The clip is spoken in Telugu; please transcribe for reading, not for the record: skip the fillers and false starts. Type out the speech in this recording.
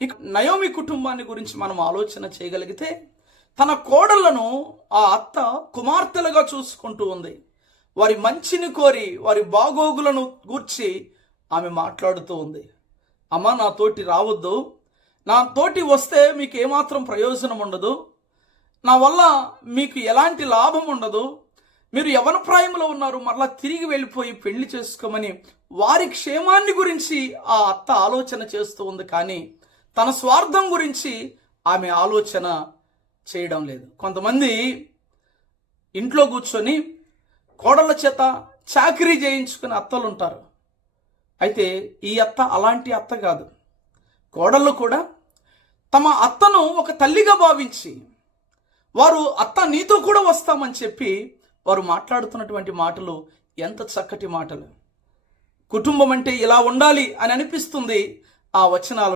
ఇక నయోమి కుటుంబాన్ని గురించి మనం ఆలోచన చేయగలిగితే తన కోడళ్లను ఆ అత్త కుమార్తెలుగా చూసుకుంటూ ఉంది. వారి మంచిని కోరి వారి బాగోగులను గూర్చి ఆమె మాట్లాడుతూ ఉంది. అమ్మ, నా తోటి రావద్దు, నా తోటి వస్తే మీకు ఏమాత్రం ప్రయోజనం ఉండదు, నా వల్ల మీకు ఎలాంటి లాభం ఉండదు, మీరు యవ్వన ప్రాయంలో ఉన్నారు, మరలా తిరిగి వెళ్ళిపోయి పెళ్లి చేసుకోమని వారి క్షేమాన్ని గురించి ఆ అత్త ఆలోచన చేస్తూ ఉంది. కానీ తన స్వార్థం గురించి ఆమె ఆలోచన చేయడం లేదు. కొంతమంది ఇంట్లో కూర్చొని కోడళ్ళ చేత చాకరీ చేయించుకునే అత్తలు ఉంటారు. అయితే ఈ అత్త అలాంటి అత్త కాదు. కోడళ్ళు కూడా తమ అత్తను ఒక తల్లిగా భావించి వారు అత్త నీతో కూడా వస్తామని చెప్పి వారు మాట్లాడుతున్నటువంటి మాటలు ఎంత చక్కటి మాటలు. కుటుంబం అంటే ఇలా ఉండాలి అని అనిపిస్తుంది ఆ వచనాలు.